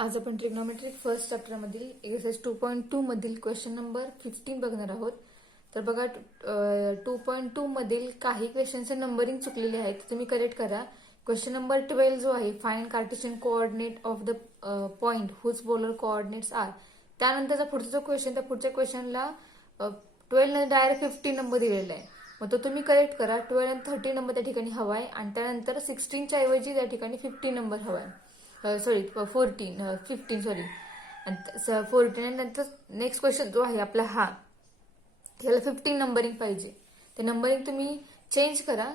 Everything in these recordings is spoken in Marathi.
आज आपण ट्रिग्नोमेट्रिक फर्स्ट चॅप्टर मधील एक्सरसाइज 2.2 मधील क्वेश्चन नंबर 15 बघणार आहोत. तर बघा 2.2 मधील काही क्वेश्चनचे नंबरिंग चुकलेले आहेत, तुम्ही करेक्ट करा. क्वेश्चन नंबर 12 जो आहे, find Cartesian coordinate of the point whose polar coordinates are. त्यानंतरचा पुढचा जो क्वेश्चन, त्या पुढच्या क्वेश्चनला 12 ने डायरेक्ट 15 नंबर दिलेला आहे. मग तो तुम्ही करेक्ट करा. 12 आणि 13 नंबर त्या ठिकाणी हवा आहे आणि त्यानंतर 16च्या ऐवजी त्या ठिकाणी 15 नंबर हवा आहे. 15 सॉरी. 14 आणि नंतर नेक्स्ट क्वेश्चन जो आहे आपला हा, त्याला 15 नंबरिंग पाहिजे. ते नंबरिंग तुम्ही चेंज करा,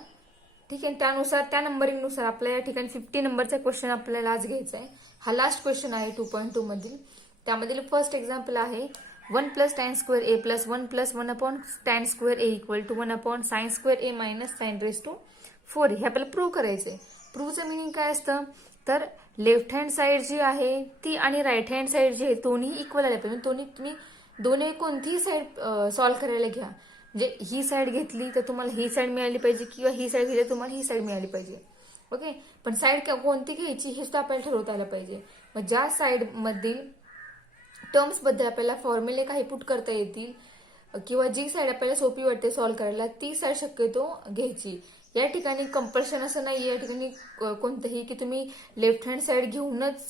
ठीक आहे. त्यानुसार त्या नंबरिंग नुसार आपल्याला या ठिकाणी 50 नंबरचा क्वेश्चन आपल्याला आज घ्यायचा आहे. हा लास्ट क्वेश्चन आहे 2.2 मधील. त्यामधील फर्स्ट एक्झाम्पल आहे 1 + tan square a + 1 + 1 tan square a = 1 sin square a - sin raised to 4. हे आपल्याला प्रूव्ह करायचंय. प्रूव्हचं मिनिंग काय असतं, तर लेफ्ट हँड साइड जी आहे ती आणि राईट हँड साइड जी आहे दोन्ही इक्वल आले पाहिजे. तुम्ही दोन्ही कोणतीही साइड सॉल्व्ह करायला घ्या. म्हणजे ही साइड घेतली तर तुम्हाला ही साइड मिळाली पाहिजे किंवा ही साइड घेतली तर तुम्हाला ही साइड मिळाली पाहिजे. ओके, पण साइड कोणती घ्यायची हे सुद्धा आपल्याला ठरवता आलं पाहिजे. मग ज्या साइड मधील टर्म्स बद्दल आपल्याला फॉर्म्युले काही पुट करता येतील किंवा जी साइड आपल्याला सोपी वाटते सॉल्व्ह करायला ती साइड शक्यतो घ्यायची. या ठिकाणी कंपल्शन असं नाहीये या ठिकाणी कोणतंही की तुम्ही लेफ्ट हँड साइड घेऊनच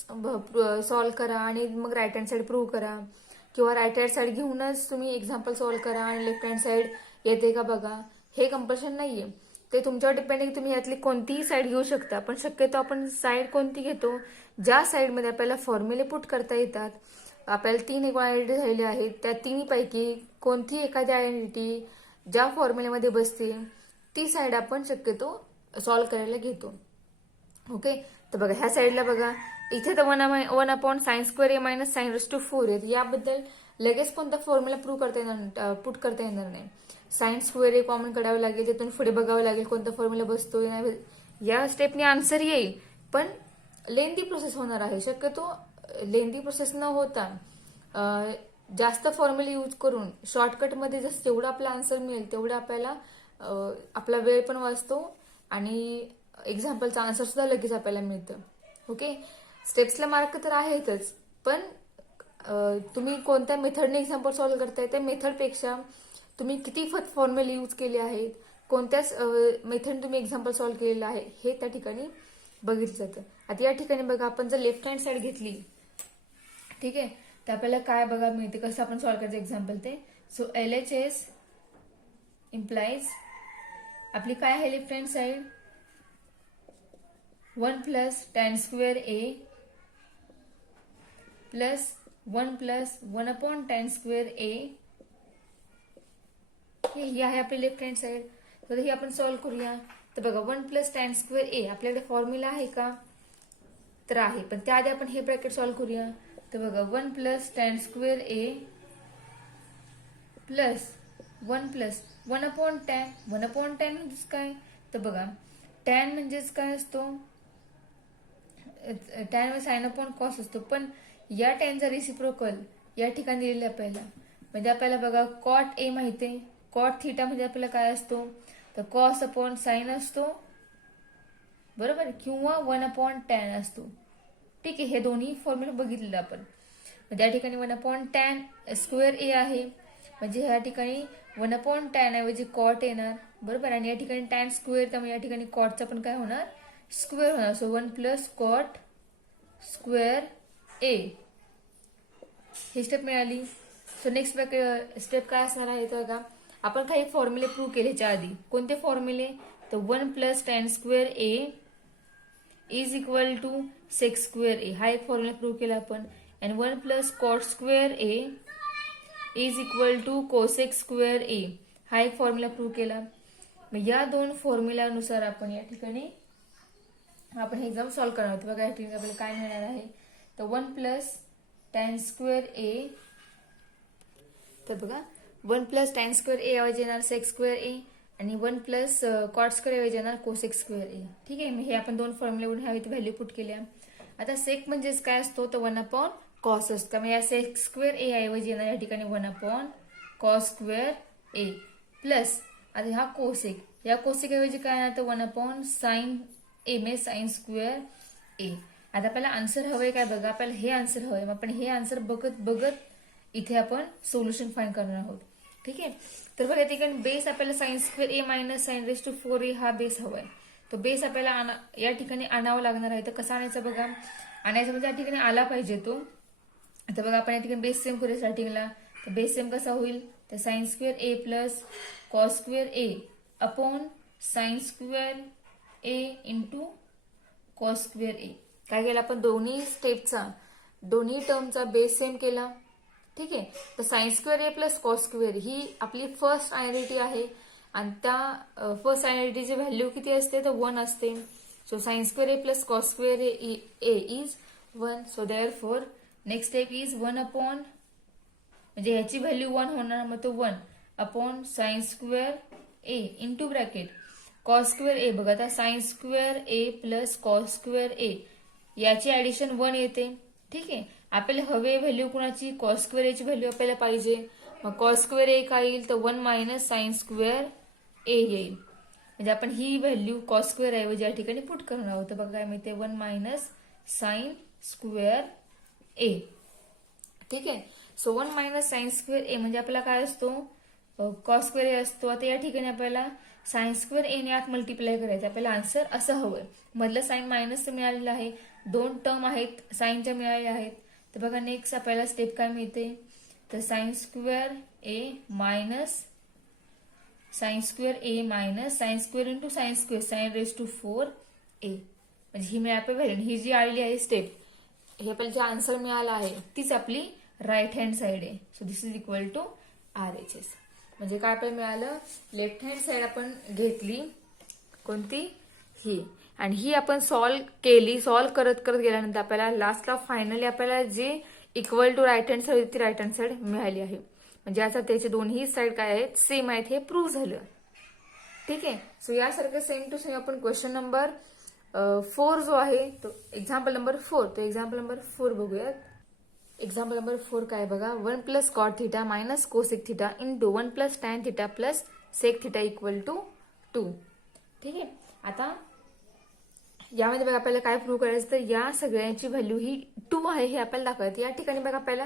सॉल्व्ह करा आणि मग राईट हँड साइड प्रूव्ह करा, किंवा राईट हँड साइड घेऊनच तुम्ही एक्झाम्पल सॉल्व्ह करा आणि लेफ्ट हँड साइड येते का बघा. हे कंपल्शन नाहीये, ते तुमच्यावर डिपेंड आहे की तुम्ही यातली कोणतीही साइड घेऊ शकता. पण शक्यतो आपण साइड कोणती घेतो, ज्या साइडमध्ये आपल्याला फॉर्म्युले पुट करता येतात. आपल्याला 3 एकूण आयडेंटिटी झालेली आहेत, त्या तिन्हीपैकी कोणती एखादी आयडेंटिटी ज्या फॉर्म्युलेमध्ये बसते ती साइड आपण शक्यतो सॉल्व्ह करायला घेतो. ओके, तर बघा ह्या साइडला बघा इथे तर 1 sin square a - sin raised to 4 आहे. याबद्दल लगेच कोणता फॉर्म्युला प्रूव्ह करता येणार पुट करता येणार नाही. sin स्क्वेअर a कॉमन काढावं लागेल, तिथून पुढे बघावं लागेल कोणता फॉर्म्युला बसतोय. या स्टेपने आन्सर येईल, पण लेंदी प्रोसेस होणार आहे. शक्यतो लेंदी प्रोसेस न होता जास्त फॉर्म्युले यूज करून शॉर्टकटमध्ये जेवढं आपला आन्सर मिळेल तेवढं आपल्याला आपला वेळ पण वाचतो आणि एक्झाम्पलचा आन्सर सुद्धा लगेच आपल्याला मिळतं. ओके, स्टेप्सला मार्क तर आहेतच, पण तुम्ही कोणत्या मेथडने एक्झाम्पल सॉल्व्ह करताय त्या मेथडपेक्षा तुम्ही किती फॉर्म्युले यूज केले आहेत, कोणत्याच मेथड तुम्ही एक्झाम्पल सॉल्व्ह केलेलं आहे हे त्या ठिकाणी बघितलं जातं. आता या ठिकाणी बघा आपण जर लेफ्ट हँड साइड घेतली, ठीक आहे, तर आपल्याला काय बघा मिळते, कसं आपण सॉल्व्ह करायचं एक्झाम्पल ते. सो LHS इम्प्लाइज आपली काय आहे left hand side 1 + tan square a + 1 + 1 tan square a. ही आहे आपली लेफ्ट हँड साइड. तर ही आपण सॉल्व्ह करूया. तर बघा 1 + tan स्क्वेअर a आपल्याकडे फॉर्म्युला आहे का, तर आहे, पण त्याआधी आपण हे ब्रॅकेट सॉल्व्ह करूया. तर बघा 1 + tan स्क्वेअर a + 1 + 1 tan म्हणजेच काय, तर बघा tan म्हणजेच काय असतो, tan व sin अपॉन कॉस असतो. पण या टॅनचा रेसिप्रोकल या ठिकाणी दिलेला आपल्याला, म्हणजे आपल्याला बघा कॉट a माहितीये, कॉट थीटा म्हणजे आपल्याला काय असतो, तर कॉस अपॉन साइन असतो, बरोबर, किंवा 1 tan असतो. ठीक आहे, हे दोन्ही फॉर्म्युला बघितलेलं आपण. म्हणजे या ठिकाणी 1 tan स्क्वेअर a आहे, म्हणजे या ठिकाणी 1 tan ऐवजी कॉट येणार, बरोबर. आणि या ठिकाणी tan स्क्वेअर, त्यामुळे या ठिकाणी कॉटचा पण काय होणार, स्क्वेअर होणार. So 1 + cot square a he step मिळाली. सो नेक्स्ट स्टेप काय असणार आहे, तर का आपण काही फॉर्म्युले प्रूव्ह केले ह्याच्या आधी. कोणते फॉर्म्युले, तर 1 + tan square a = sec square a हा एक फॉर्म्युला प्रूव्ह केला आपण. आणि 1 + cot square a = cosec square a हा एक फॉर्म्युला प्रूव्ह केला. मग या दोन फॉर्म्युल्यानुसार आपण या ठिकाणी आपण हे एक्झाम सॉल्व्ह करणार आहोत. बघा या ठिकाणी आपल्याला काय मिळणार आहे, तर 1 + tan स्क्वेअर a, तर बघा 1 + tan स्क्वेअर a ऐवजी येणार sec स्क्वेअर a आणि 1 + cot स्क्वेअर ऐवजी येणार cosec स्क्वेअर a. ठीक आहे, हे आपण दोन फॉर्म्युलेवरून ह्या व्हॅल्यू पुट केल्या. आता सेक म्हणजेच काय असतो, तर 1 cos असतो. त्यामुळे या sec स्क्वेअर a ऐवजी येणार या ठिकाणी 1 cos स्क्वेअर a प्लस आता हा कोसेक, या कोसेक ऐवजी काय येणार, तर 1 sin a म्हणजे sin स्क्वेअर a. आता आपल्याला आन्सर हवंय काय बघा, आपल्याला हे आन्सर हवंय. मग आपण हे आन्सर बघत बघत इथे आपण सोल्युशन फाइंड करणार आहोत. ठीक आहे. तर बघा ठिकाणी बेस आपल्याला sine square a minus sine raise to 4a हा बेस हवाय. तो बेस आपल्याला या ठिकाणी आणावा लागणार आहे. तर कसा आणायचा बघा, आणायचा म्हणजे या ठिकाणी आला पाहिजे तो. आता बघा आपण या ठिकाणी बेस सेम करूया स्टार्टिंगला. तर बेस सेम कसा होईल, तर साइन स्क्वेअर ए प्लस कॉस स्क्वेअर ए अपॉन साइन स्क्वेअर ए इंटू कॉस स्क्वेअर ए. काय केलं आपण, दोन्ही टर्मचा बेस सेम केला. ठीक आहे. तर साइन स्क्वेअर ए प्लस कॉस स्क्वेअर ही आपली फर्स्ट आयडेंटिटी आहे आणि त्या फर्स्ट आयडेंटिटीची व्हॅल्यू किती असते, तर 1 असते. So sine square A plus cos square A is 1. So therefore next step is 1 upon, म्हणजे ह्याची व्हॅल्यू 1 होणार, मग तो 1 अपॉन साइन स्क्वेअर ए इंटू ब्रॅकेट कॉस स्क्वेअर ए. बघा आता साइन स्क्वेअर ए प्लस कॉस स्क्वेअर ए याची ऍडिशन 1 येते. ठीक आहे. आपल्याला हवे व्हॅल्यू कुणाची, कॉस स्क्वेअर एची व्हॅल्यू आपल्याला पाहिजे. मग कॉस स्क्वेअर ए काय येईल, तर 1 मायनस साइन स्क्वेअर ए येईल. म्हणजे आपण ही व्हॅल्यू कॉस स्क्वेअर ऐवजी या ठिकाणी पुट करणार आहोत. बघा काय मिळते, 1 मायनस साइन स्क्वेअर ए. ठीक आहे. सो 1 मायनस साइन स्क्वेअर ए म्हणजे आपल्याला काय असतो, कॉस स्क्वेअर ए असतो. आता या ठिकाणी आपल्याला साइन स्क्वेअर ए ने आत मल्टिप्लाय करायचं. आपल्याला आन्सर असं हवंय. मधलं साइन मायनस मिळालेलं आहे, 2 टर्म आहेत साइनच्या मिळालेल्या आहेत. तर बघा नेक्स्ट आपल्याला स्टेप काय मिळते, तर sine square a minus sine square a minus sine square into sine square sine raise to 4a. म्हणजे ही मिळाली व्हॅल्यू, ही जी आलेली आहे स्टेप, हे आपल्याला जे आन्सर मिळाला आहे तीच आपली राईट हँड साइड आहे. So this is equal to RHS. म्हणजे काय आपल्याला मिळालं, लेफ्ट हँड साइड आपण घेतली कोणती, ही, आणि ही आपण सॉल्व्ह केली. सॉल्व्ह करत करत गेल्यानंतर आपल्याला लास्टला फायनली आपल्याला जे equal to right hand side ती राईट हँड साइड मिळाली आहे. म्हणजे आता त्याचे दोन्ही साइड काय आहेत, सेम आहेत, हे प्रूव्ह झालं. ठीक आहे. सो यासारखं सेम टू सेम आपण क्वेश्चन नंबर 4 जो आहे तो एक्झाम्पल नंबर 4, तो एक्झाम्पल नंबर 4 बघूयात. एक्झाम्पल नंबर 4 काय बघा, 1 plus cot theta minus cosec theta into 1 plus tan theta plus sec theta equal to 2. ठीक आहे. आता यामध्ये बघा आपल्याला काय प्रूव्ह करायचं, तर या सगळ्यांची व्हॅल्यू ही 2 आहे हे आपल्याला दाखवायचं. या ठिकाणी बघा आपल्याला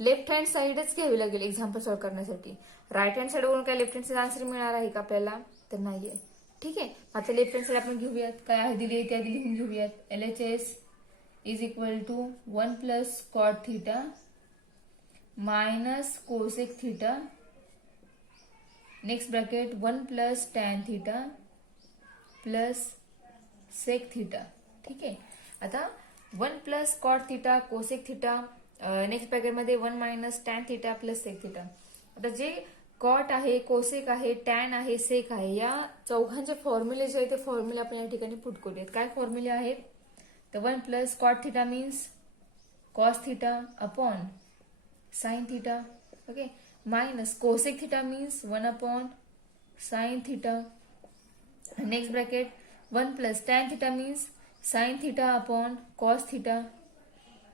लेफ्ट हँड साइडच घ्यावी लागेल एक्झाम्पल सॉल्व्ह करण्यासाठी. राईट हँड साइडवरून काय लेफ्ट हँड साइड आन्सर मिळणार आहे का आपल्याला, तर नाहीये. ठीक आहे. आता लेफ्ट हँड साइड आपण घेऊयात, काय आहे दिली त्या लिहून घेऊयात. LHS is equal to 1 plus cot theta minus cosec theta, next bracket 1 plus tan theta plus sec theta. ठीक आहे. आता 1 plus cot theta cosec theta, next ब्रॅकेटमध्ये 1 minus tan theta plus sec theta. आता जे कॉट आहे, कोसेक आहे, टॅन आहे, सेक आहे, या चौघांचे फॉर्म्युले जे आहे ते फॉर्म्युले आपण या ठिकाणी पुट करूयात. काय फॉर्म्युले आहेत, तर 1 plus cot theta means cos theta upon sine theta. Okay. Minus cosec theta means 1 upon sine theta. Next bracket 1 plus tan theta means sine theta upon cos theta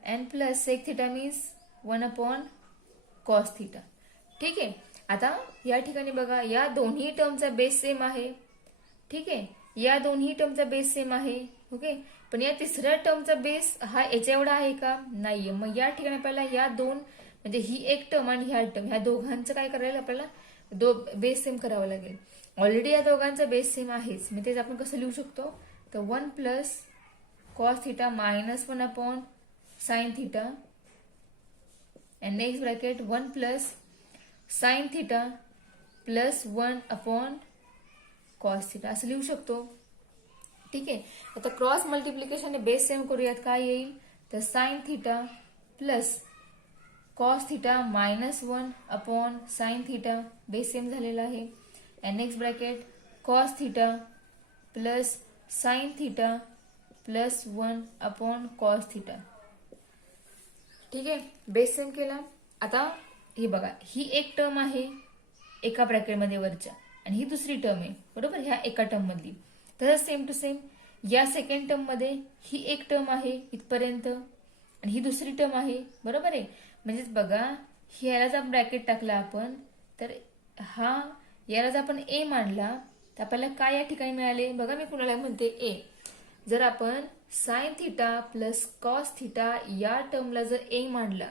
and plus sec theta means 1 upon cos theta. ठीक आहे. आता या ठिकाणी बघा या दोन्ही टर्मचा बेस सेम आहे. ठीक आहे. या दोन्ही टर्मचा बेस सेम आहे. ओके. पण या तिसऱ्या टर्मचा बेस हा याच्या एवढा आहे का, नाहीये. मग या ठिकाणी आपल्याला या दोन, म्हणजे ही एक टर्म आणि ह्या टर्म, ह्या दोघांचं काय करायला आपल्याला बेस सेम करावं लागेल. ऑलरेडी या दोघांचा बेस सेम आहेच. मग तेच आपण कसं लिहू शकतो, तर 1 plus cos theta minus 1 upon sine theta and next bracket 1 plus sin theta plus 1 upon cos theta असं लिहू शकतो. ठीक आहे. आता क्रॉस मल्टिप्लिकेशन बेस सेम करूयात. काय येईल, तर sign theta plus cos theta minus 1 upon sine theta, base same झालेला आहे. and next bracket cos theta plus sign theta plus 1 upon cos theta. ठीक आहे. बेस सेम केला. आता हे बघा, ही एक टर्म आहे एका ब्रॅकेटमध्ये वरच्या आणि ही दुसरी टर्म आहे, बरोबर, ह्या एका टर्म मधली. तसंच सेम टू सेम या सेकंड टर्म मध्ये ही एक टर्म आहे इथपर्यंत आणि ही दुसरी टर्म आहे, बरोबर आहे. म्हणजेच बघा, ह्याला जर ब्रॅकेट टाकला आपण, तर हा याला जर आपण ए मांडला तर आपल्याला काय या ठिकाणी मिळाले, बघा मी कुणाला म्हणते ए. जर आपण sign theta plus cos theta या टर्मला जर ए मांडला,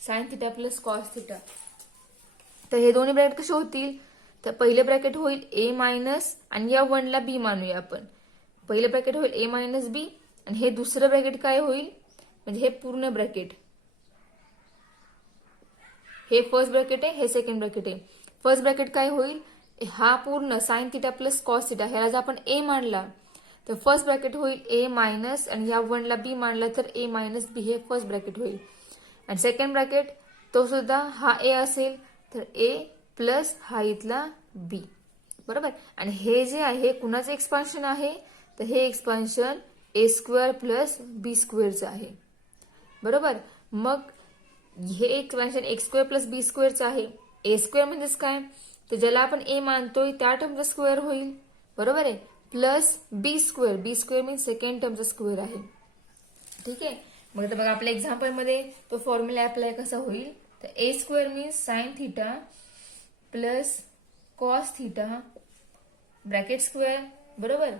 sign theta plus cos theta, तर हे दोन्ही ब्रॅकेट कसे होतील? तर पहिले ब्रॅकेट होईल ए मायनस आणि या वनला बी मानूया आपण. पहिलं ब्रॅकेट होईल ए मायनस बी आणि हे दुसरं ब्रॅकेट काय होईल? म्हणजे हे पूर्ण ब्रॅकेट, हे फर्स्ट ब्रॅकेट आहे, हे सेकंड ब्रॅकेट आहे. फर्स्ट ब्रॅकेट काय होईल? हा पूर्ण sign theta plus cos theta ह्याला जर आपण ए मानला तर फर्स्ट ब्रॅकेट होईल ए मायनस आणि या वनला बी मानला तर ए मायनस बी हे फर्स्ट ब्रॅकेट होईल. आणि सेकंड ब्रॅकेट तो सुद्धा हा ए असेल तर ए प्लस हा इथला बी. बरोबर. आणि हे जे आहे कुणाचं एक्सपान्शन आहे? तर हे एक्सपान्शन ए स्क्वेअर प्लस बी स्क्वेअरचं आहे. बरोबर. मग हे एक्सपान्शन एक्स स्क्वेअर प्लस बी स्क्वेअरचं आहे. ए स्क्वेअर म्हणजेच काय? तर ज्याला आपण ए मानतोय त्या टर्मचा स्क्वेअर होईल. बरोबर आहे. प्लस बी स्क्वेअर, बी स्क्वेअर मीन्स सेकंड टर्मचा स्क्वेअर आहे. ठीक आहे. मग आता बघा आपल्या एक्झाम्पलमध्ये तो फॉर्म्युला अप्लाय कसा होईल? तर A square means sine theta plus cos theta bracket square. बरोबर.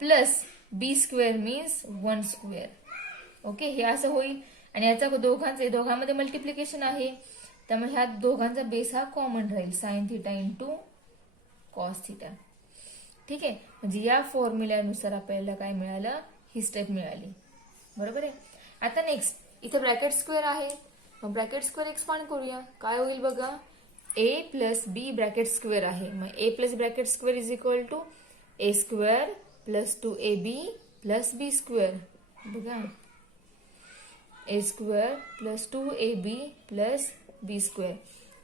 Plus B square means 1 square. Okay. हे असं होईल. आणि याचा दोघांमध्ये मल्टिप्लिकेशन आहे त्यामुळे ह्या दोघांचा बेस हा कॉमन राहील, sine theta into cos theta. ठीक आहे. म्हणजे या फॉर्म्युल्यानुसार आपल्याला काय मिळालं? ही स्टेप मिळाली. बरोबर आहे. आता नेक्स्ट इथे ब्रॅकेट स्क्वेअर आहे, मग ब्रॅकेट स्क्वेअर एक्सपांड करूया. काय होईल बघा? A plus B bracket square आहे, मग A plus bracket square is equal to A square plus 2ab plus B square. बघा, A square plus 2ab plus B square.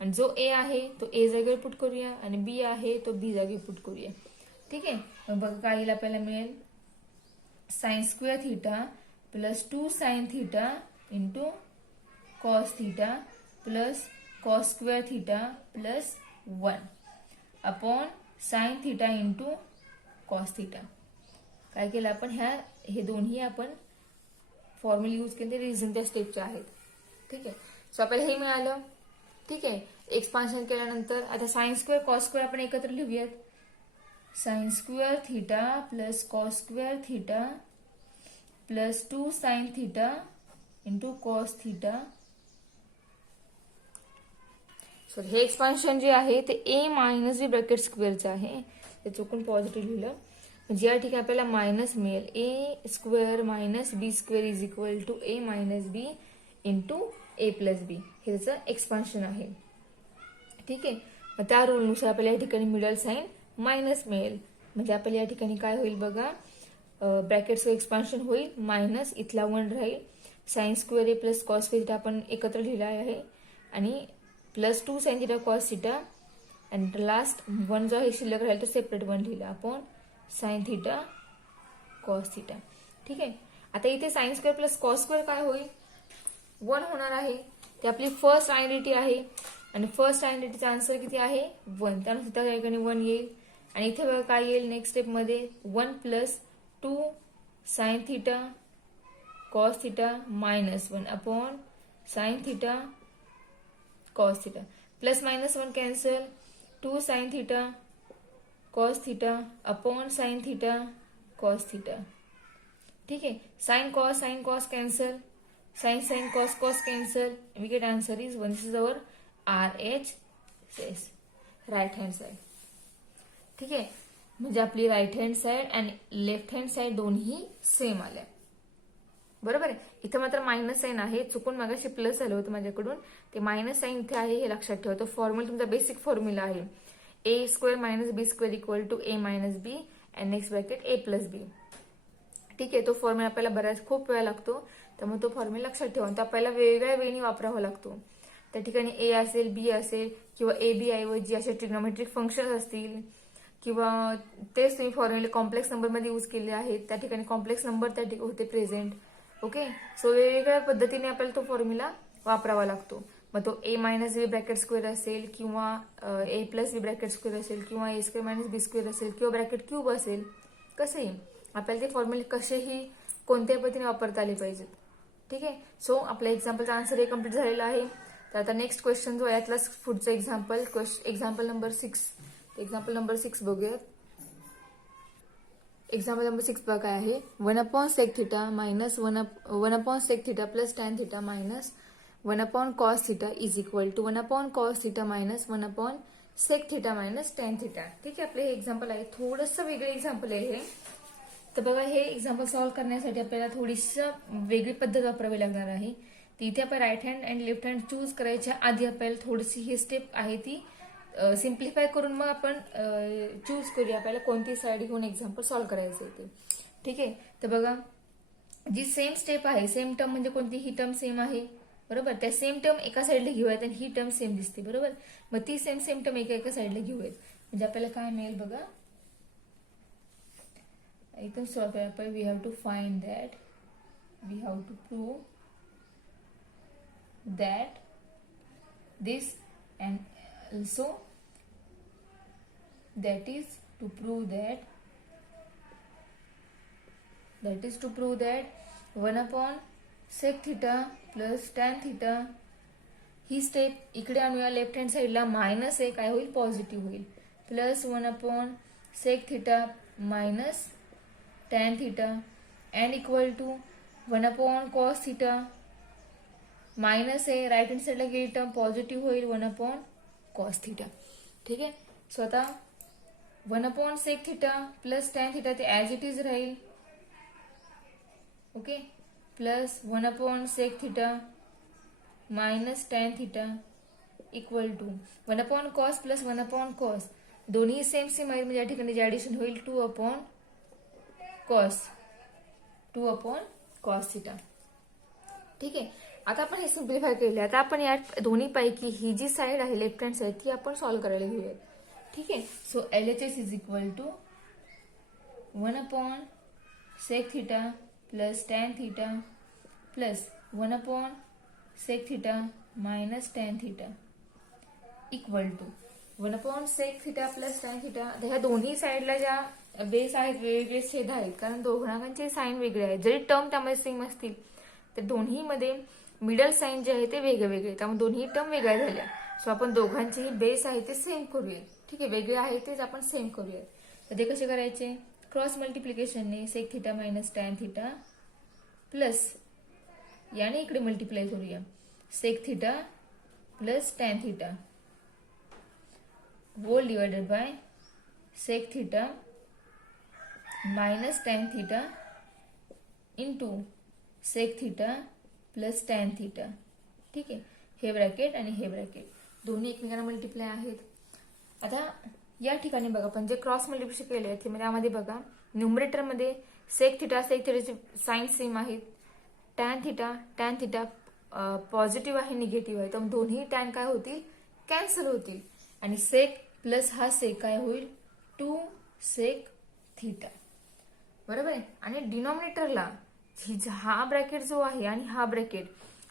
आणि जो ए आहे तो ए जागेवर पुट करूया आणि बी आहे तो बी जागेवर पुट करूया. ठीक आहे. मग बघा काय येईल आपल्याला मिळेल? Sign square theta plus 2 sine theta into cos theta plus cos square theta plus 1 upon sine theta into cos theta. काय केलं आपण? हे दोन्ही आपण फॉर्म्युला यूज केले, रिझन त्या स्टेपचे आहेत. ठीक आहे. सो आपल्याला हे मिळालं. ठीक आहे. एक्सपान्शन केल्यानंतर आता साइन स्क्वेअर कॉस स्क्वेअर आपण एकत्र लिहूयात. Sign square theta plus cos square theta plus 2 sine theta into cos theta. So हे एक्सपान्शन जे आहे ते ए मायनस बी ब्रॅकेट स्क्वेअरचं आहे, ते चुकून पॉझिटिव्ह लिहिलं. म्हणजे या ठिकाणी आपल्याला मायनस मिळेल. A square minus B square is equal to A minus B into A plus B. हे त्याचं एक्सपान्शन आहे. ठीक आहे. मग त्या रूलनुसार आपल्याला या ठिकाणी मिडल साइन मायनस मिळेल. म्हणजे आपल्याला या ठिकाणी काय होईल बघा? ब्रॅकेटचं एक्सपान्शन होईल, मायनस इथला 1 राहील. साइन स्क्वेअर ए प्लस कॉस थिटा आपण एकत्र लिहिला आहे आणि plus 2 sine theta cos theta आणि लास्ट 1 जो आहे शिल्लक राहील तो सेपरेट 1 लिहिला upon sine theta cos theta. ठीक आहे. आता इथे sine square plus cos square काय होईल? 1 होणार आहे. ती आपली फर्स्ट आयडेंटिटी आहे आणि फर्स्ट आयडेंटिटीचा आन्सर किती आहे? 1. त्यानुसार त्या ठिकाणी 1 येईल. आणि इथे बघा काय येईल नेक्स्ट स्टेप मध्ये? 1 plus 2 sine theta cos theta minus 1 upon sine theta cos theta. Plus minus 1 cancel. 2 sine theta cos theta upon sine theta cos theta. ठीक आहे. Sine cos cancel. Sine cos cancel. We get answer is 1. This is our RHS, right hand side. ठीक आहे. म्हणजे आपली राईट हँड साइड आणि लेफ्ट हँड साइड दोन्ही सेम आल्या. बरोबर आहे. इथे मात्र मायनस साइन आहे, चुकून मागाशी प्लस आलं होतं माझ्याकडून, ते मायनस साइन इथे आहे हे लक्षात ठेवा. तो फॉर्म्युला तुमचा बेसिक फॉर्म्युला आहे. A square minus B square equal to A minus B and next bracket A plus B. ठीक आहे. तो फॉर्म्युला आपल्याला खूप वेळा लागतो, त्यामुळे तो फॉर्म्युला लक्षात ठेवा. तो आपल्याला वेगवेगळ्या वेळी वापरावा लागतो. त्या ठिकाणी ए असेल, बी असेल किंवा ए बी ऐवजी असे ट्रिग्नोमेट्रिक फंक्शन्स असतील किंवा तेच तुम्ही फॉर्म्युले कॉम्प्लेक्स नंबरमध्ये यूज केले आहेत, त्या ठिकाणी कॉम्प्लेक्स नंबर त्या ठिकाणी होते प्रेझेंट. ओके. सो वेगवेगळ्या पद्धतीने आपल्याला तो फॉर्म्युला वापरावा लागतो. मग तो ए मायनस बी ब्रॅकेट स्क्वेअर असेल किंवा ए प्लस बी ब्रॅकेट स्क्वेअर असेल किंवा ए स्क्वेअर मायनस बी स्क्वेअर असेल किंवा ब्रॅकेट क्यूब असेल, कसंही आपल्याला ते फॉर्म्युले कसेही कोणत्याही पद्धतीने वापरता आले पाहिजेत. ठीक आहे. सो आपल्या एक्झाम्पलचा आन्सर हे कम्प्लीट झालेला आहे. तर आता नेक्स्ट क्वेश्चन जो यातलाच पुढचं एक्झाम्पल नंबर 6. एक्झाम्पल नंबर 6 बघूयात. एक्झाम्पल नंबर 6 बघा काय आहे. 1/sec theta minus 1/sec theta plus tan theta minus 1/cos theta is equal to 1/cos theta minus 1/sec theta minus tan theta. ठीक आहे, आपले हे एक्झाम्पल आहे. थोडंसं वेगळे एक्झाम्पल आहे हे. तर बघा, हे एक्झाम्पल सॉल्व्ह करण्यासाठी आपल्याला थोडीसं वेगळी पद्धत वापरावी लागणार आहे. तर इथे आपण राईट हँड आणि लेफ्ट हँड चूज करायच्या आधी आपल्याला थोडीशी ही स्टेप आहे ती सिम्प्लिफाय करून मग आपण चूज करूया आपल्याला कोणती साईड घेऊन एक्झाम्पल सॉल्व्ह करायचं आहे ते. ठीक आहे, तर बघा, जी सेम स्टेप आहे, सेम टर्म म्हणजे कोणती, ही टर्म सेम आहे बरोबर. त्या सेम टर्म एका साईडला घेऊयात आणि ही टर्म सेम दिसते बरोबर. मग ती सेम टर्म एका साईडला घेऊयात म्हणजे आपल्याला काय मिळेल बघा. इथून सॉल्व्ह आपण we have to find that, we have to prove that this and also that is to prove that 1/sec theta plus tan theta ही स्टेप इकडे आणूया. लेफ्ट हँड साईडला मायनस आहे, काय होईल, पॉझिटिव्ह होईल. Plus 1/sec theta minus tan theta and equal to 1/cos theta minus आहे, राईट हँड साईडला गेली टर्म पॉझिटिव्ह होईल 1/cos theta. ठीक आहे, सो आता 1/sec theta plus tan theta ते ऍज इट इज राहील. Okay, plus 1/sec theta minus tan theta equal to 1/cos plus 1/cos दोन्ही सेम आहेत म्हणजे या ठिकाणी जे ऍडिशन होईल 2/cos theta. ठीक आहे, आता आपण हे सिम्प्लिफाय केले. आता आपण या दोन्ही पैकी ही जी साईड आहे लेफ्ट हँड साईड ती आपण सॉल्व्ह करायला घेऊयात. ठीक आहे, so LHS is equal to 1/sec theta plus tan theta plus 1/sec theta minus tan theta equal to 1/sec theta plus tan theta. ह्या दोन्ही साईडला ज्या बेस आहेत वेगवेगळे छेद आहेत कारण दोघांचे साईन वेगळे आहेत. जरी टर्म त्यामध्ये सेम असतील तर दोन्ही मध्ये मिडल साईन जे आहे ते वेगळे, त्यामुळे दोन्ही टर्म वेगळ्या झाल्या. सो आपण दोघांचेही बेस आहे ते सेम करूया. ठीक आहे, वेगळे आहे तेच आपण सेम करूया. तर ते कसे करायचे, क्रॉस मल्टिप्लिकेशनने sec theta minus tan theta plus याने इकडे मल्टिप्लाय करूया sec theta plus tan theta whole divided by sec theta minus tan theta into sec theta plus tan theta. ठीक आहे, हे ब्रॅकेट आणि हे ब्रॅकेट दोन्ही एकमेकांना मल्टिप्लाय आहेत. आता या ठिकाणी बघा, आपण जे क्रॉस मल्टिप्लिकेशन केले त्यामध्ये बघा न्यूमरेटर मध्ये sec थिटाचे साइन सेम आहेत. tan थिटा पॉझिटिव्ह आहे, निगेटिव्ह आहे, तर दोन्ही tan काय होतील, कॅन्सल होतील. आणि sec प्लस हा sec काय होईल, 2sec थिटा बरोबर आहे. आणि डिनॉमिनेटरला हा ब्रॅकेट जो आहे आणि हा ब्रॅकेट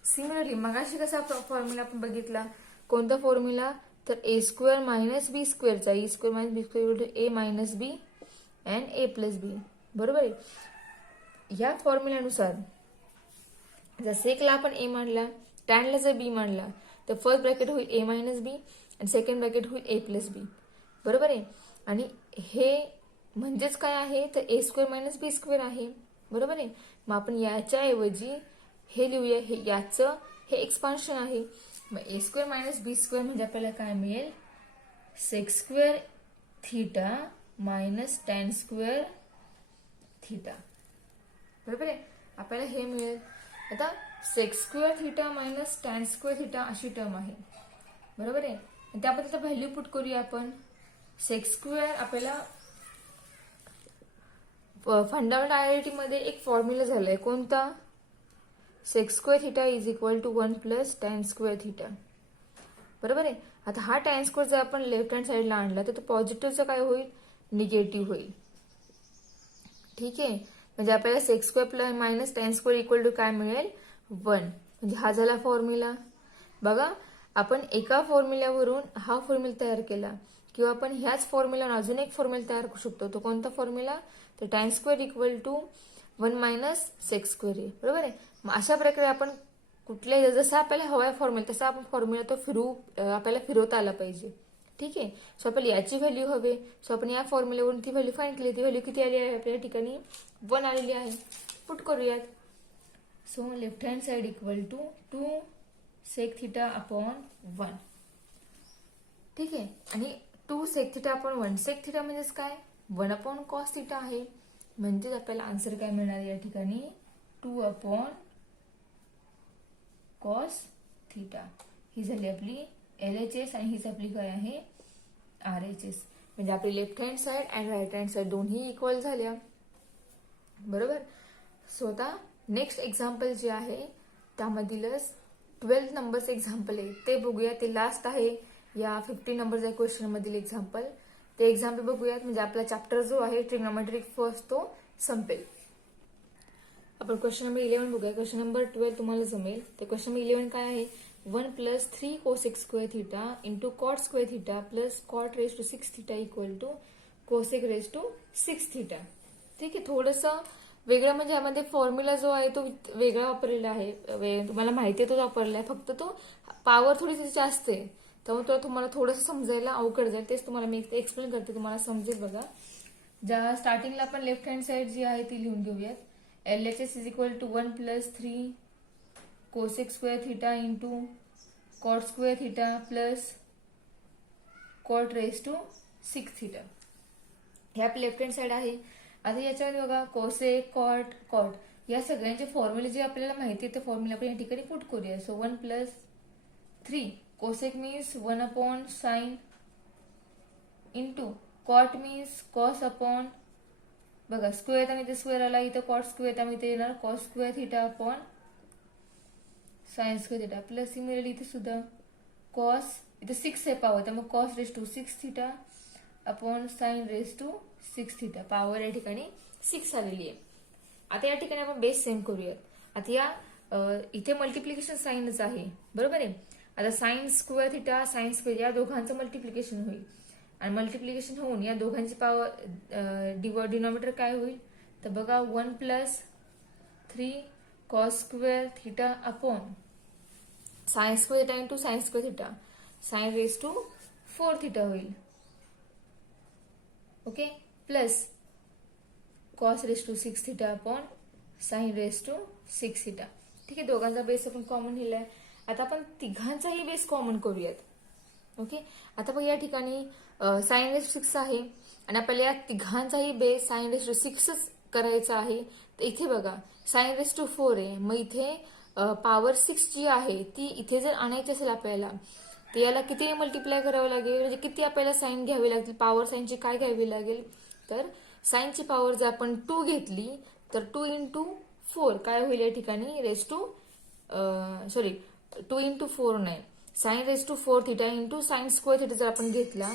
सिमिलरली मगाशी कसा फॉर्म्युला आपण बघितला, कोणता फॉर्म्युला, तर a² मायनस b² चा e² minus b² a minus b and a plus b बरोबर आहे. या फॉर्म्युल्यानुसार जर सेकला आपण a मांडला, टॅनला जर b मांडला, तर फर्स्ट ब्रॅकेट होईल a मायनस b आणि सेकंड ब्रॅकेट होईल a प्लस b बरोबर आहे. आणि हे म्हणजेच काय आहे, तर a² मायनस b² आहे बरोबर आहे. मग आपण याच्या ऐवजी हे लिहूया, हे याचं हे एक्सपान्शन आहे. मग a² मायनस b² म्हणजे आपल्याला काय मिळेल, sec² theta minus tan² theta बरोबर आहे. आपल्याला हे मिळेल. आता sec² theta minus tan² theta अशी टर्म आहे बरोबर आहे. त्याबद्दल आता व्हॅल्यू पुट करूया आपण. sec² आपल्याला फंडामेंटल आयडेंटिटी मध्ये एक फॉर्म्युला झालाय, कोणता, sec² theta is equal to 1 plus tan² theta बरोबर आहे. आता हा tan² जर आपण लेफ्ट हँड साईडला आणला तर तो पॉझिटिव्हचा काय होईल, निगेटिव्ह होईल. ठीक आहे, म्हणजे आपल्याला sec² plus minus tan² equal to काय मिळेल, 1. म्हणजे हा झाला फॉर्म्युला. बघा, आपण एका फॉर्म्युल्यावरून हा फॉर्म्युला तयार केला किंवा आपण ह्याच फॉर्म्युला अजून एक फॉर्म्युला तयार करू शकतो. तो कोणता फॉर्म्युला, तर tan² equal to 1 minus sec² आहे बरोबर आहे. मग अशा प्रकारे आपण कुठल्याही जसं आपल्याला हवाय फॉर्म्युला तसा आपण फॉर्म्युला तो आपल्याला फिरवता आला पाहिजे. ठीक आहे. सो आपल्याला याची व्हॅल्यू हवे, सो आपण या फॉर्म्युल्यावरून ती व्हॅल्यू फाइंड केली. ती व्हॅल्यू किती आली आहे आपल्या ठिकाणी 1 आलेली आहे. पुट करूयात. So left hand side equal to 2 sec theta upon 1. ठीक आहे. आणि 2 sec theta upon 1, sec theta म्हणजेच काय 1 अपॉन कॉस थिटा आहे. म्हणजेच आपल्याला आन्सर काय मिळणार या ठिकाणी 2 अपॉन कॉस थिटा. ही झाली आपली LHS आणि हीच आपली काय आहे RHS. म्हणजे आपली left hand side and right hand side दोन्ही इक्वल झाल्या. बरोबर. सो आता नेक्स्ट एक्झाम्पल जे आहे त्यामधीलच 12 नंबरचं एक्झाम्पल आहे ते बघूया. ते लास्ट आहे या 50 नंबरच्या क्वेश्चन मधील एक्झाम्पल. ते एक्झाम्पल बघूयात म्हणजे आपला चॅप्टर जो आहे ट्रिग्नोमेट्रिक फर्स्ट तो संपेल. आपण क्वेश्चन नंबर 11 बघूया. क्वेश्चन नंबर 12 तुम्हाला जमेल. तर क्वेश्चन नंबर 11 काय आहे 1 + 3 cosec square theta into cot square theta plus cot raise to 6 theta equal to cosec raise to 6 theta. ठीक आहे. थोडंसं वेगळं म्हणजे यामध्ये फॉर्म्युला जो आहे तो वेगळा वापरलेला आहे. तुम्हाला माहिती आहे तोच वापरलेला आहे. फक्त तो पॉवर थोडीशी जास्त आहे त्यामुळे तुम्हाला थोडंसं समजायला अवघड जाईल. तेच तुम्हाला मी एक्सप्लेन करते तुम्हाला समजेल. बघा ज्या स्टार्टिंगला आपण लेफ्ट हँड साइड जी आहे ती लिहून घेऊयात. LHS is equal to 1 + 3 cosec square theta into cot square theta plus cot raise to 6 theta. हे आपली लेफ्ट हँड साइड आहे. आता याच्यामध्ये बघा कोसेक कॉट कॉट या सगळ्यांचे फॉर्म्युले जे आपल्याला माहिती आहे ते फॉर्म्युले आपण या ठिकाणी पुट करूया. So 1 + 3 cosec means 1 upon sine into cot means cos upon बघा स्क्वेअर त्यामुळे इथे स्क्वेअर आला, इथं कॉट स्क्वेअर त्यामुळे इथे येणार cos square theta upon sine square theta plus similarly इथे सुद्धा कॉस इथे 6 आहे पॉवर त्यामुळे cos raise to 6 theta upon sine raise to 6 theta. Power या ठिकाणी 6 आलेली आहे. आता या ठिकाणी आपण बेस सेम करूयात. आता या इथे मल्टिप्लिकेशन साइनच आहे बरोबर आहे. आता sign square theta sine square या दोघांचं मल्टिप्लिकेशन होईल आणि मल्टिप्लिकेशन होऊन या दोघांची पॉवर डिनॉमिनेटर काय होईल तर बघा 1 + 3 cos square theta upon sine square theta into sine square theta sine raise to 4 theta होईल. Okay plus cos raise to 6 theta upon sine raise to 6 theta. ठीक आहे. दोघांचा बेस आपण कॉमन लिहिलाय. आता आपण तिघांचाही बेस कॉमन करूयात. ओके. आता बघ या ठिकाणी साइन रेज टू 6 आहे आणि आपल्याला या तिघांचाही बेस साइन रेज टू 6च करायचा आहे. तर इथे बघा साइन रेज टू 4 आहे मग इथे पॉवर 6 जी आहे ती इथे जर आणायची असेल आपल्याला तर याला किती मल्टिप्लाय करावं लागेल म्हणजे किती आपल्याला साइन घ्यावी लागतील पॉवर साइनची काय घ्यावी लागेल तर साइनची पॉवर जर आपण 2 घेतली तर 2 × 4 काय होईल या ठिकाणी रेज टू 2 × 4 नाही sine raise to 4 theta into sine square theta जर आपण घेतला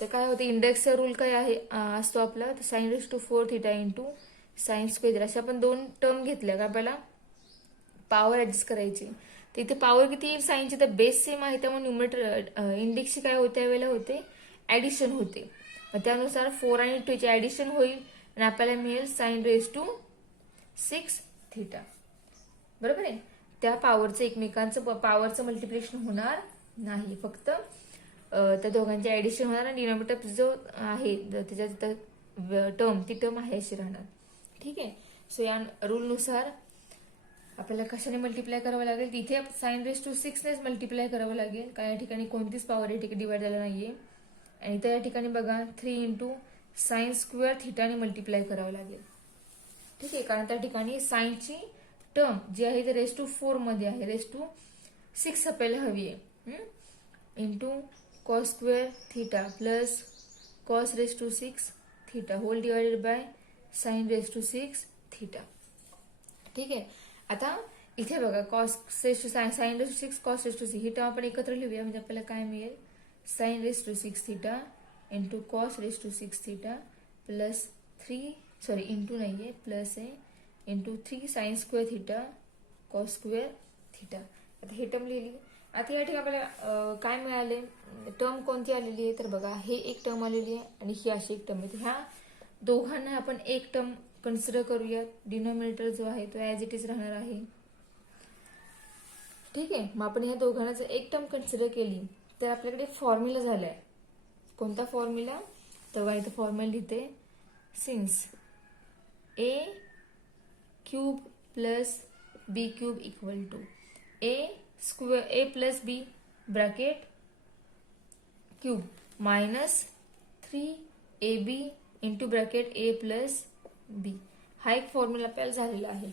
तर काय होते इंडेक्सचा रूल काय आहे असतो आपला sine raise to 4 theta into sine square theta. असे आपण 2 टर्म घेतल्या का आपल्याला पॉवर ऍडजस्ट करायची. तर इथे पॉवर किती येईल साइनची तर बेस सेम आहे त्यामुळे न्यूमरेटर इंडेक्सची काय होते त्यावेळेला होते ऍडिशन होते. मग त्यानुसार 4 आणि 2 चे ऍडिशन होईल आणि आपल्याला मिळेल साइन रेज टू 6 थिटा. बरोबर आहे. त्या पॉवरचं एकमेकांचं पॉवरचं मल्टिप्लिकेशन होणार नाही फक्त त्या दोघांचे ऍडिशन होणार आणि डिनॉमिनेटर जो आहे त्याच्यात टर्म ती टर्म आहे अशी राहणार. ठीक आहे. सो या रूलनुसार आपल्याला कशाने मल्टिप्लाय करावं लागेल तिथे साइन रेज टू 6 नेच मल्टिप्लाय करावं लागेल. काय या ठिकाणी कोणतीच पॉवर या ठिकाणी डिवाइड झाला नाहीये आणि त्या ठिकाणी बघा 3 × साइन स्क्वेअर थिटाने मल्टिप्लाय करावं लागेल. ठीक आहे. कारण त्या ठिकाणी साइनची टर्म जी आहे ती रेज टू 4 मध्ये आहे रेज टू 6 आपल्याला हवी आहे into cos square theta plus cos raise to 6 theta whole divided by sine raise to 6 theta. ठीक आहे. आता इथे बघा cos raise to sine raise to 6 cos raise to 6 ही टर्म आपण एकत्र लिहूया म्हणजे आपल्याला काय मिळेल sine raise to 6 theta into cos raise to 6 theta plus 3 into नाहीये प्लस आहे into 3 sine square theta cos square theta. आता हे टर्म लिहिली. आता या ठिकाणी आपल्याला काय मिळाले टर्म कोणती आलेली आहे तर बघा हे एक टर्म आलेली आहे आणि ही अशी एक टर्म आहे. ह्या दोघांना आपण एक टर्म कन्सिडर करूयात. डिनॉमिनेटर जो आहे तो ऍज इट इज राहणार आहे. ठीक आहे. मग आपण ह्या दोघांना जर एक टर्म कन्सिडर केली तर आपल्याकडे फॉर्म्युला झालाय कोणता फॉर्म्युला? तर बघा इथं फॉर्म्युला लिहिते, since A cube plus B cube equal to A plus B bracket cube minus 3ab into bracket A plus B. हा एक फॉर्म्युला आपल्याला झालेला आहे.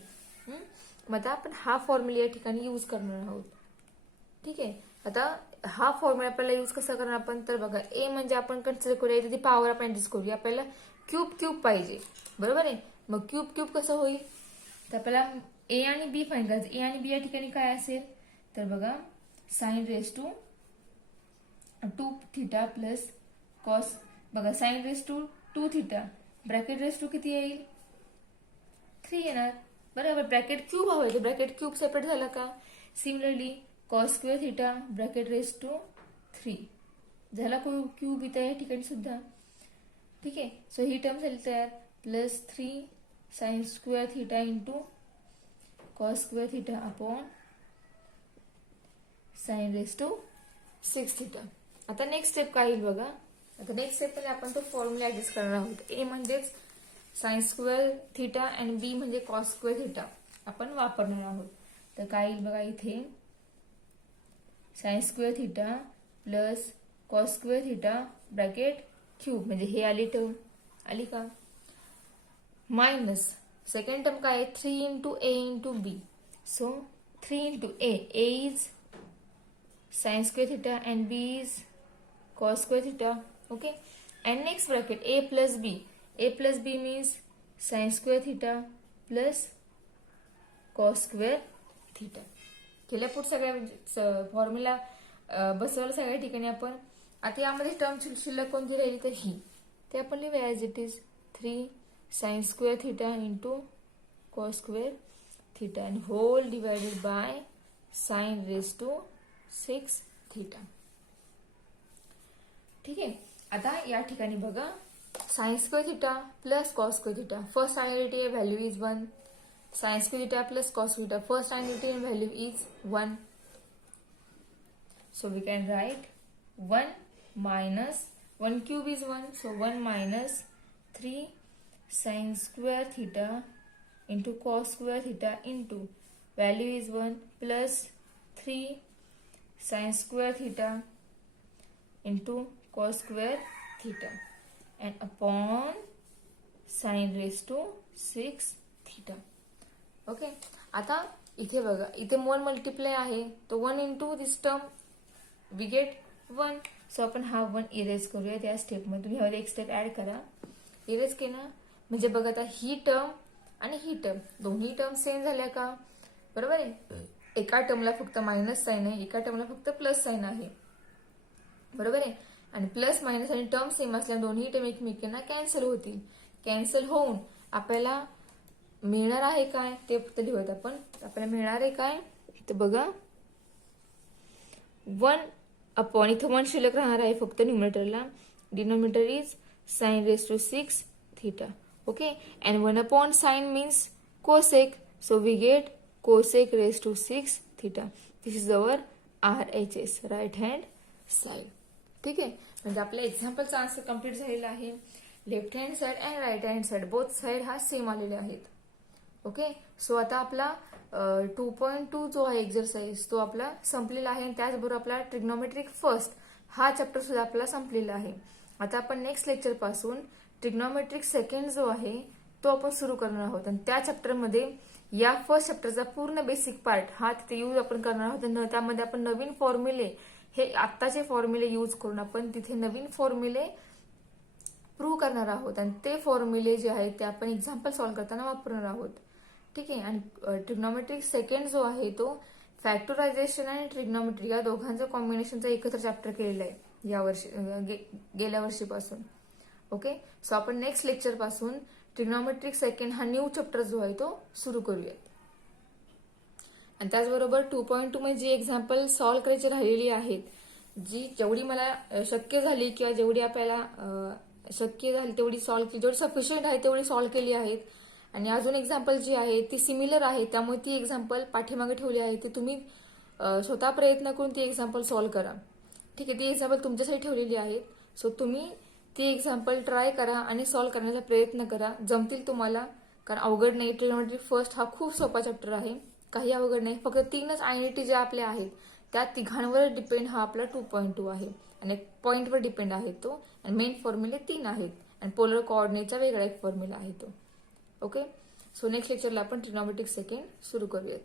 मग आता आपण हा फॉर्म्युला या ठिकाणी यूज करणार आहोत. ठीक आहे. आता हा फॉर्म्युला आपल्याला यूज कसा करणार आपण? तर बघा ए म्हणजे आपण कन्सिडर करूया ती पॉवर आपण ऍडजस्ट करूया. आपल्याला क्यूब पाहिजे, बरोबर आहे. मग क्यूब कसं होईल? तर आपल्याला ए आणि बी फाइंड करायचं. ए आणि बी या ठिकाणी काय असेल? तर बघा sine raise to 2 theta plus cos, बघा sine raise to 2 theta bracket raise to किती येईल? 3 येणार, बरोबर. ब्रॅकेट क्यूब हवं आहे, ब्रॅकेट क्यूब सेपरेट झाला का? Similarly cos square theta bracket raise to 3 झाला क्यूब इथं या ठिकाणी सुद्धा. ठीक आहे. सो ही टर्म झाली तयार, plus 3 sine square theta into cos square theta upon sine raise to 6 theta. आता नेक्स्ट स्टेप काय येईल बघा. आता नेक्स्ट स्टेप मध्ये आपण तो फॉर्म्युला ऍडजस्ट करणार आहोत. ए म्हणजेच साइन स्क्वेअर थीटा आणि बी म्हणजे कॉस स्क्वेअर थीटा आपण वापरणार आहोत. तर काय येईल बघा इथे, sign square theta plus cos square theta bracket cube म्हणजे हे आली टर्म आली का, मायनस सेकंड टर्म काय आहे 3 into A into B. So 3 into A is sine square theta and b is cos square theta. Okay, and next bracket a plus b means sin square theta plus cos square theta. केल्या पुढे सगळ्या फॉर्म्युला बसवलं सगळ्या ठिकाणी आपण. आता यामध्ये टर्म शिल्लक कोणती राहिली तर ही, ते आपण लिहूया as it is 3 sin square theta into cos square theta and whole divided by sin raised to 6 theta. ठीक आहे. आता या ठिकाणी बघा sign square theta plus cos square theta, first identity value is 1. Sign square theta plus cos theta, first identity value is 1. So we can write 1 minus 1 cube is 1, so 1 minus 3 sin square theta into cos square theta into value is 1 plus 3 sin square theta into cos square theta and upon sin raised to 6 theta. Okay. आता इथे बघा इथे 1 मल्टिप्लाय आहे, तो 1 into this term we get 1. So आपण हा 1 इरेज करूया त्या स्टेपमध्ये. तुम्ही ह्यावर एक स्टेप ऍड करा. इरेज केला म्हणजे बघा आता ही टर्म आणि ही टर्म दोन्ही टर्म सेम झाल्या का, बरोबर आहे. एका टर्मला फक्त मायनस साइन आहे, एका टर्मला फक्त प्लस साइन आहे, बरोबर आहे. आणि प्लस मायनस आणि टर्म सेम असल्या दोन्ही टर्म एकमेकांना कॅन्सल होतील. कॅन्सल होऊन आपल्याला मिळणार आहे काय ते फक्त लिहूयात आपण. आपल्याला मिळणार आहे काय तर बघा 1 अपॉन इथं 1 शिल्लक राहणार आहे फक्त न्यूमरेटरला. Denominator is sine raise to 6 theta. Okay. And 1 upon sine means cosec, so we get cosec raise to 6 theta. This is our RHS, right hand side. ठीक आहे. म्हणजे आपल्या एक्झाम्पलचा आन्सर कम्प्लीट झालेला आहे. Left hand side and right hand side both side हा सेम आलेले आहेत. ओके. सो आता आपला 2.2 जो आहे एक्झरसाइज तो आपला संपलेला आहे. आणि त्याचबरोबर आपला ट्रिग्नोमेट्रिक फर्स्ट हा चॅप्टर सुद्धा आपला संपलेला आहे. आता आपण नेक्स्ट लेक्चर पासून ट्रिग्नोमेट्रिक सेकंड जो आहे तो आपण सुरू करणार आहोत. आणि त्या चॅप्टरमध्ये या फर्स्ट चॅप्टरचा पूर्ण बेसिक पार्ट हा तिथे यूज आपण करणार आहोत. त्यामध्ये आपण नवीन फॉर्म्युले हे आत्ताचे फॉर्म्युले यूज करून आपण तिथे नवीन फॉर्म्युले प्रूव्ह करणार आहोत. आणि ते फॉर्म्युले जे आहेत ते आपण एक्झाम्पल सॉल्व्ह करताना वापरणार आहोत. ठीक आहे. आणि ट्रिग्नोमेट्रिक सेकंड जो आहे तो फॅक्टरायझेशन आणि ट्रिग्नोमेट्री या दोघांच्या कॉम्बिनेशनचा एकत्र चॅप्टर केलेला आहे या वर्षी गेल्या वर्षीपासून. ओके. सो आपण नेक्स्ट लेक्चर पासून ट्रिग्नोमेट्रिक सेकंड हा न्यू चॅप्टर जो आहे तो सुरू करूया. आणि त्याचबरोबर 2.2 मध्ये जी एक्झाम्पल सॉल्व्ह करायची राहिलेली आहेत, जी जेवढी मला शक्य झाली किंवा जेवढी आपल्याला शक्य झाली तेवढी सॉल्व्ह केली, जेवढी सफिशियंट आहे तेवढी सॉल्व्ह केली आहेत. आणि अजून एक्झाम्पल जी आहे ती सिमिलर आहे, त्यामुळे ती एक्झाम्पल पाठीमागे ठेवली आहे. ती तुम्ही स्वतः प्रयत्न करून ती एक्झाम्पल सॉल्व्ह करा. ठीक आहे. ती एक्झाम्पल तुमच्यासाठी ठेवलेली आहेत. सो तुम्ही ती एक्झाम्पल ट्राय करा आणि सॉल्व्ह करण्याचा प्रयत्न करा. जमतील तुम्हाला, कारण अवघड नाही. ट्रिग्नोमेट्री फर्स्ट हा खूप सोपा चॅप्टर आहे, काही अवघड नाही. फक्त 3च आयडेंटिटी ज्या आपल्या आहेत त्या तिघांवर डिपेंड हा आपला 2.2 आहे आणि पॉईंटवर डिपेंड आहे तो. आणि मेन फॉर्म्युले 3 आहेत आणि पोलर कोऑर्डिनेटचा वेगळा एक फॉर्म्युला आहे तो. ओके, सो नेक्स्ट लेक्चरला आपण ट्रिग्नोमेट्रिक सेकंड सुरू करूयात.